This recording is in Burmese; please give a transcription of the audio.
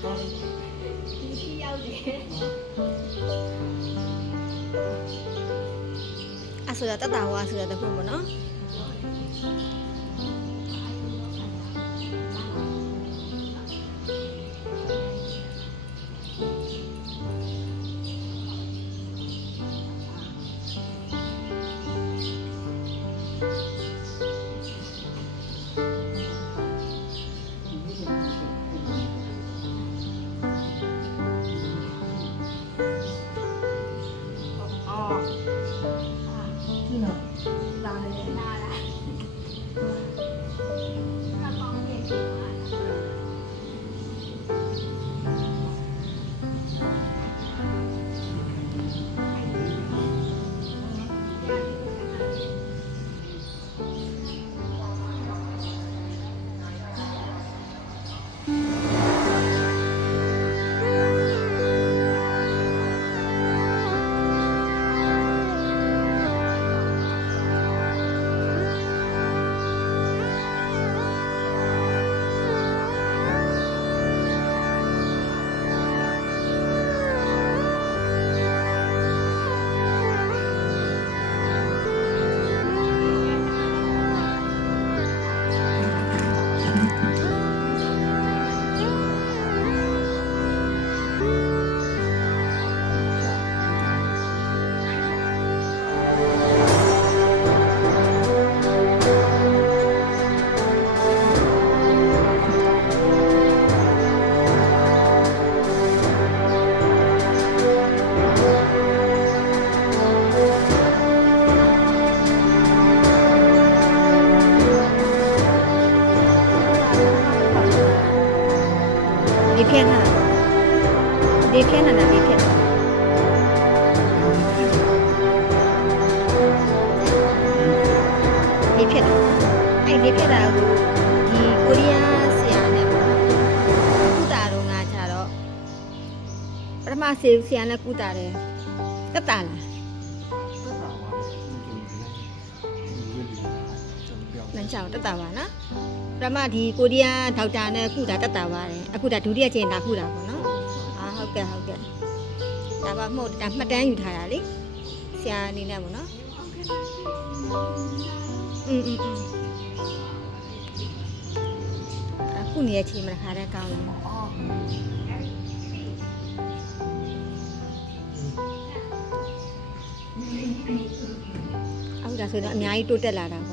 အဆိုရတတဝါဆိုရတဲ့ခုမနော်ဒီဖြင်းနေတာဒီဖြင်းအဲ့ဒီဖြင်းတာကိုဒီကိုရီးယားဆရာနဲ့ပေါ့ကုတာတော့ငါကြတော့ပထမဆရာနဲ့ကုတာတယ်တက်တာလားလမ်းကြောင်တက်တာပါနော်ပထမဒီကိုရီးယားဒေါက်တာနဲ့ကုတာတက်တာပါတယ်အခုဒါဒုတိယကျင်တာကုတာပေါ့နော်ဟုတ်ကဲ့ဒါကမဟုတ်ဒါမှတ်တမ်းယူထားတာလေဆရာအနေနဲ့ပေါ့နော်အခုနေရချိန်မှာခါတဲ့ကောင်းလို့အခုဒါဆိုတော့အများကြီးတိုးတက်လာတာ